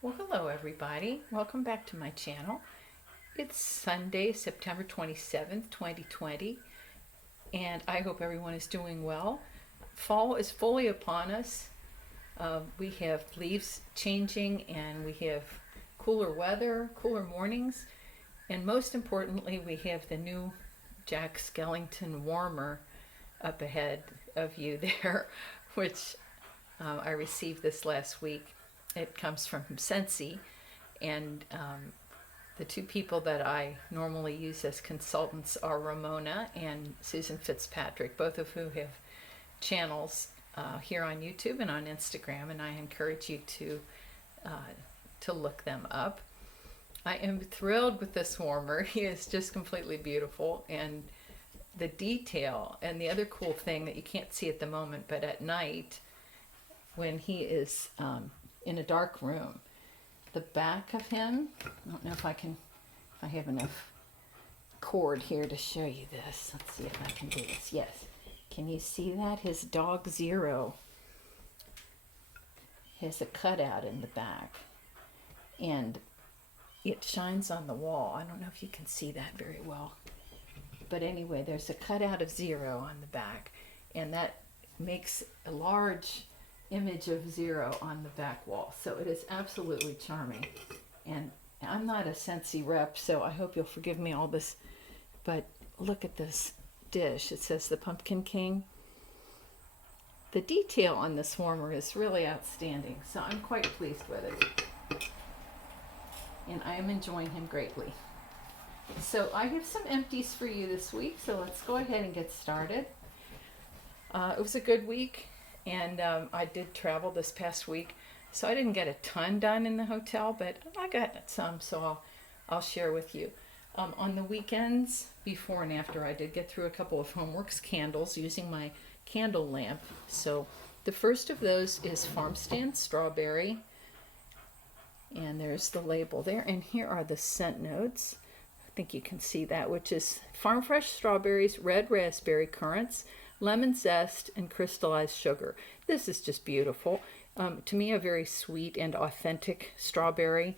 Well, hello everybody. Welcome back to my channel. It's Sunday, September 27th, 2020, and I hope everyone is doing well. Fall is fully upon us. We have leaves changing and we have cooler weather, cooler mornings, and most importantly, we have the new Jack Skellington warmer up ahead of you there, which I received this last week. It comes from Scentsy, and the two people that I normally use as consultants are Ramona and Susan Fitzpatrick, both of who have channels here on YouTube and on Instagram, and I encourage you to look them up. I am thrilled with this warmer. He is just completely beautiful, and the detail and the other cool thing that you can't see at the moment, but at night when he is in a dark room, the back of him, I don't know if I have enough cord here to show you this. Let's see if I can do this. Yes. Can you see that? His dog Zero has a cutout in the back, and it shines on the wall. I don't know if you can see that very well. But anyway, there's a cutout of Zero on the back, and that makes a large image of Zero on the back wall. So it is absolutely charming. And I'm not a Scentsy rep, so I hope you'll forgive me all this. But look at this dish. It says the Pumpkin King. The detail on this warmer is really outstanding, so I'm quite pleased with it. And I am enjoying him greatly. So I have some empties for you this week, so let's go ahead and get started. It was a good week, and I did travel this past week, so I didn't get a ton done in the hotel, but I got some, so I'll share with you. On the weekends, before and after, I did get through a couple of Homeworks candles using my candle lamp. So the first of those is Farm Stand Strawberry, and there's the label there, and here are the scent notes. I think you can see that, which is farm fresh strawberries, red raspberry currants, lemon zest, and crystallized sugar. This is just beautiful. To me, a very sweet and authentic strawberry,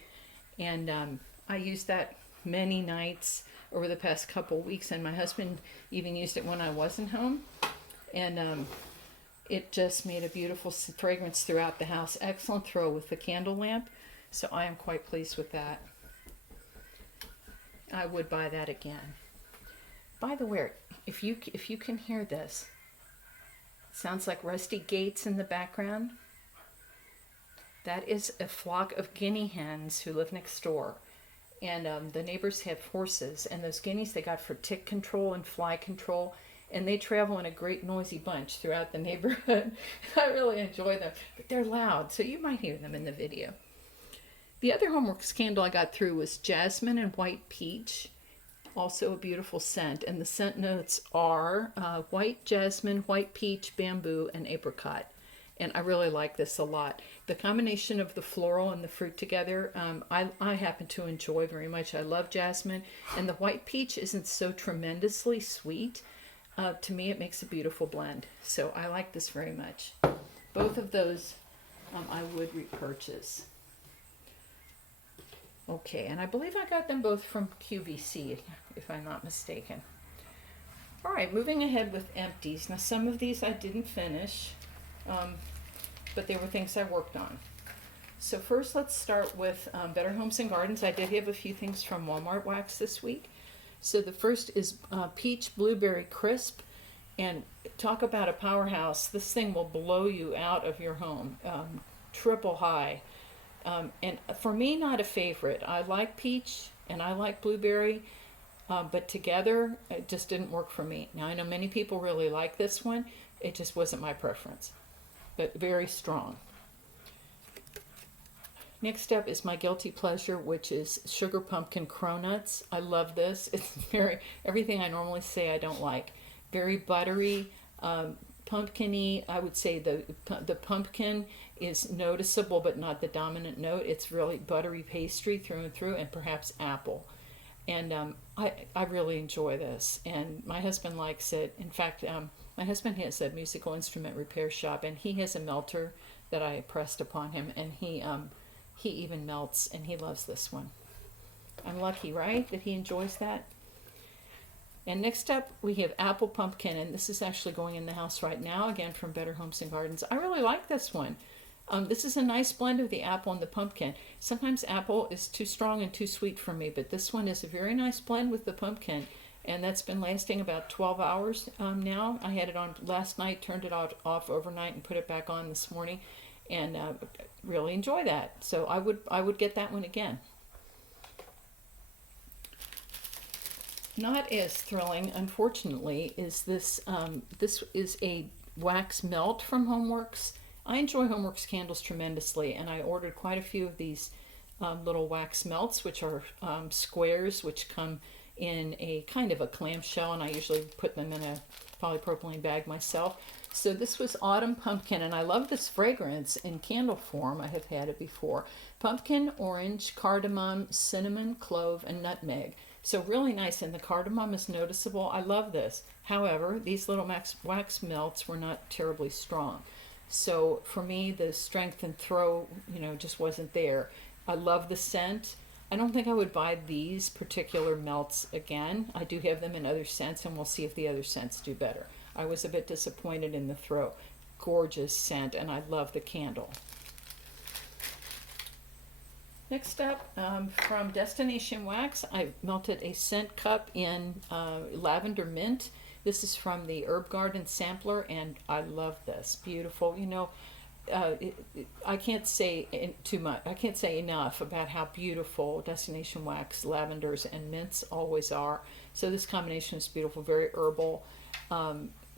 and I used that many nights over the past couple weeks, and my husband even used it when I wasn't home, and it just made a beautiful fragrance throughout the house. Excellent throw with the candle lamp, so I am quite pleased with that. I would buy that again. By the way, if you can hear this, it sounds like rusty gates in the background. That is a flock of guinea hens who live next door. And the neighbors have horses, and those guineas they got for tick control and fly control, and they travel in a great noisy bunch throughout the neighborhood. I really enjoy them, but they're loud, so you might hear them in the video. The other Homeworks candle I got through was Jasmine and White Peach, also a beautiful scent, and the scent notes are white jasmine, white peach, bamboo, and apricot. And I really like this a lot. The combination of the floral and the fruit together, I happen to enjoy very much. I love jasmine, and the white peach isn't so tremendously sweet. To me, it makes a beautiful blend. So I like this very much. Both of those I would repurchase. Okay, and I believe I got them both from QVC, if I'm not mistaken. All right, moving ahead with empties. Now, some of these I didn't finish, but they were things I worked on. So first, let's start with Better Homes and Gardens. I did have a few things from Walmart Wax this week. So the first is Peach Blueberry Crisp, and talk about a powerhouse. This thing will blow you out of your home, triple high. And for me, not a favorite. I like peach and I like blueberry, but together it just didn't work for me. Now I know many people really like this one. It just wasn't my preference, but very strong. Next up is my guilty pleasure, which is Sugar Pumpkin Cronuts. I love this. It's everything I normally say I don't like. Very buttery, pumpkin-y. I would say the pumpkin is noticeable, but not the dominant note. It's really buttery pastry through and through, and perhaps apple. And I really enjoy this. And my husband likes it. In fact, my husband has a musical instrument repair shop, and he has a melter that I pressed upon him, and he even melts, and he loves this one. I'm lucky, right, that he enjoys that? And next up, we have apple pumpkin, and this is actually going in the house right now, again from Better Homes and Gardens. I really like this one. This is a nice blend of the apple and the pumpkin. Sometimes apple is too strong and too sweet for me, but this one is a very nice blend with the pumpkin, and that's been lasting about 12 hours now. I had it on last night, turned it off overnight, and put it back on this morning, and really enjoy that. So I would get that one again. Not as thrilling, unfortunately, is this. This is a wax melt from Homeworks. I enjoy Homeworks candles tremendously, and I ordered quite a few of these little wax melts, which are squares, which come in a kind of a clamshell, and I usually put them in a polypropylene bag myself. So this was Autumn Pumpkin, and I love this fragrance in candle form. I have had it before. Pumpkin, orange, cardamom, cinnamon, clove, and nutmeg. So really nice, and the cardamom is noticeable. I love this. However, these little wax melts were not terribly strong. So for me, the strength and throw, just wasn't there. I love the scent. I don't think I would buy these particular melts again. I do have them in other scents, and we'll see if the other scents do better. I was a bit disappointed in the throw. Gorgeous scent, and I love the candle. Next up, from Destination Wax, I melted a scent cup in lavender mint. This is from the Herb Garden Sampler, and I love this. Beautiful. I can't say too much. I can't say enough about how beautiful Destination Wax lavenders and mints always are. So this combination is beautiful, very herbal,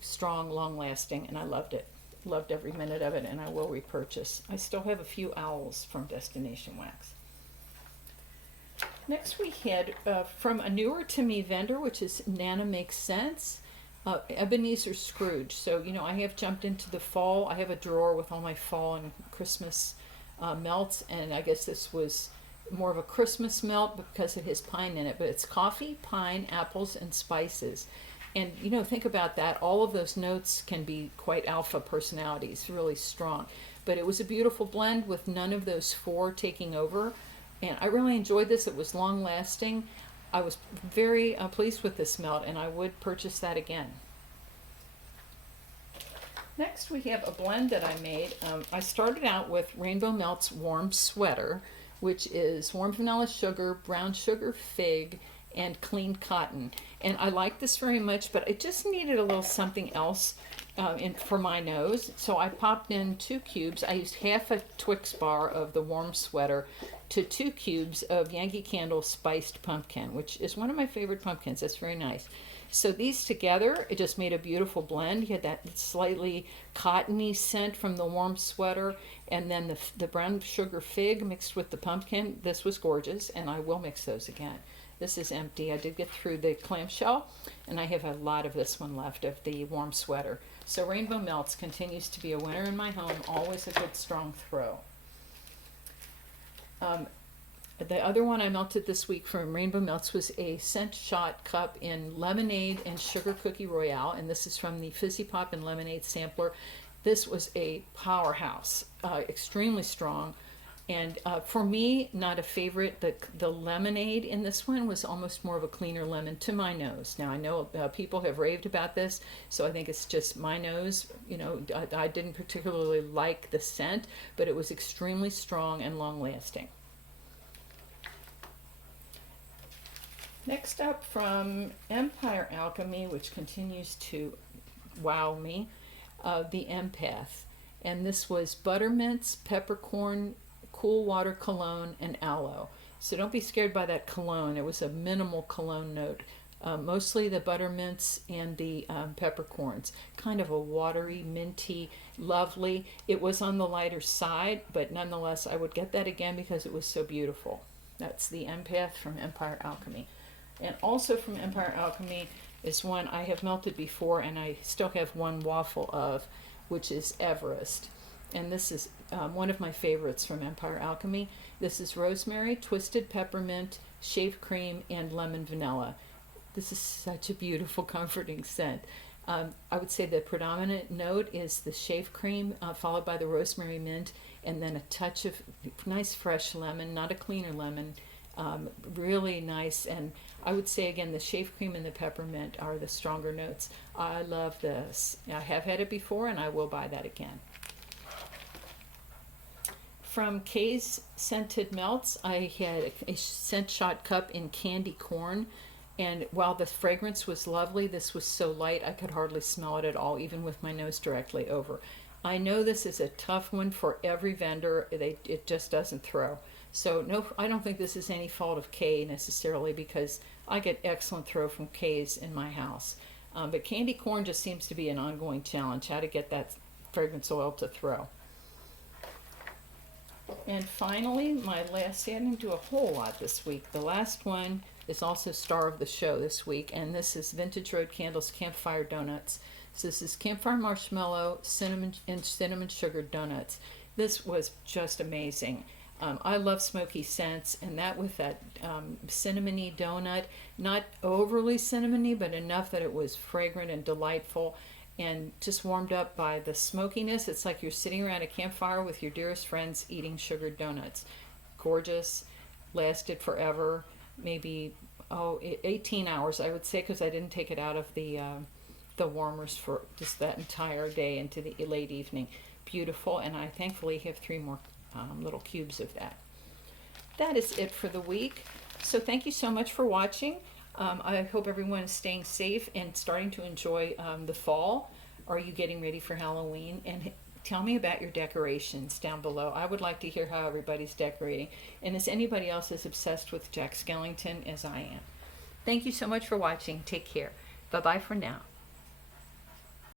strong, long-lasting, and I loved it. Loved every minute of it, and I will repurchase. I still have a few owls from Destination Wax. Next we had from a newer to me vendor, which is Nana Makes Sense, Ebenezer Scrooge. So, I have jumped into the fall. I have a drawer with all my fall and Christmas melts, and I guess this was more of a Christmas melt because it has pine in it, but it's coffee, pine, apples, and spices. And, think about that. All of those notes can be quite alpha personalities, really strong. But it was a beautiful blend with none of those four taking over. And I really enjoyed this. It was long lasting. I was very pleased with this melt, and I would purchase that again. Next we have a blend that I made. I started out with Rainbow Melt's Warm Sweater, which is warm vanilla sugar, brown sugar, fig, and clean cotton. And I like this very much, but I just needed a little something else for my nose. So I popped in 2 cubes. I used half a Twix bar of the Warm Sweater to 2 cubes of Yankee Candle Spiced Pumpkin, which is one of my favorite pumpkins. That's very nice. So these together, it just made a beautiful blend. You had that slightly cottony scent from the Warm Sweater, and then the brown sugar fig mixed with the pumpkin. This was gorgeous, and I will mix those again. This is empty. I did get through the clamshell, and I have a lot of this one left of the Warm Sweater. So Rainbow Melts continues to be a winner in my home. Always a good strong throw. The other one I melted this week from Rainbow Melts was a scent shot cup in lemonade and sugar cookie royale, and this is from the Fizzy Pop and Lemonade Sampler. This was a powerhouse, extremely strong, and for me, not a favorite. The lemonade in this one was almost more of a cleaner lemon to my nose. Now I know people have raved about this, so I think it's just my nose. I didn't particularly like the scent, but it was extremely strong and long-lasting. Next up from Empire Alchemy, which continues to wow me, the Empath. And this was buttermints, peppercorn, cool water cologne, and aloe. So don't be scared by that cologne. It was a minimal cologne note. Mostly the buttermints and the peppercorns. Kind of a watery, minty, lovely. It was on the lighter side, but nonetheless, I would get that again because it was so beautiful. That's the Empath from Empire Alchemy. And also from Empire Alchemy is one I have melted before, and I still have one waffle of, which is Everest. And this is one of my favorites from Empire Alchemy. This is rosemary, twisted peppermint, shaved cream, and lemon vanilla. This is such a beautiful, comforting scent. I would say the predominant note is the shave cream, followed by the rosemary mint, and then a touch of nice fresh lemon, not a cleaner lemon. Really nice. And I would say again, the shave cream and the peppermint are the stronger notes. I love this. I have had it before, and I will buy that again. From Kay's Scented Melts, I had a scent shot cup in candy corn. And while the fragrance was lovely, this was so light I could hardly smell it at all, even with my nose directly over. I know this is a tough one for every vendor. It just doesn't throw. So no, I don't think this is any fault of Kay necessarily, because I get excellent throw from Kay's in my house. But candy corn just seems to be an ongoing challenge, how to get that fragrance oil to throw. And finally, my last, I didn't do a whole lot this week. The last one is also star of the show this week, and this is Vintage Road Candles Campfire Donuts. So this is campfire marshmallow, cinnamon, and cinnamon sugar donuts. This was just amazing. I love smoky scents, and that with that cinnamony donut, not overly cinnamony, but enough that it was fragrant and delightful, and just warmed up by the smokiness. It's like you're sitting around a campfire with your dearest friends eating sugared donuts. Gorgeous, lasted forever, maybe 18 hours I would say, because I didn't take it out of the warmers for just that entire day into the late evening. Beautiful, and I thankfully have 3 more little cubes of that. That is it for the week. So thank you so much for watching. I hope everyone is staying safe and starting to enjoy the fall. Are you getting ready for Halloween? And tell me about your decorations down below. I would like to hear how everybody's decorating. And is anybody else as obsessed with Jack Skellington as I am? Thank you so much for watching. Take care. Bye-bye for now.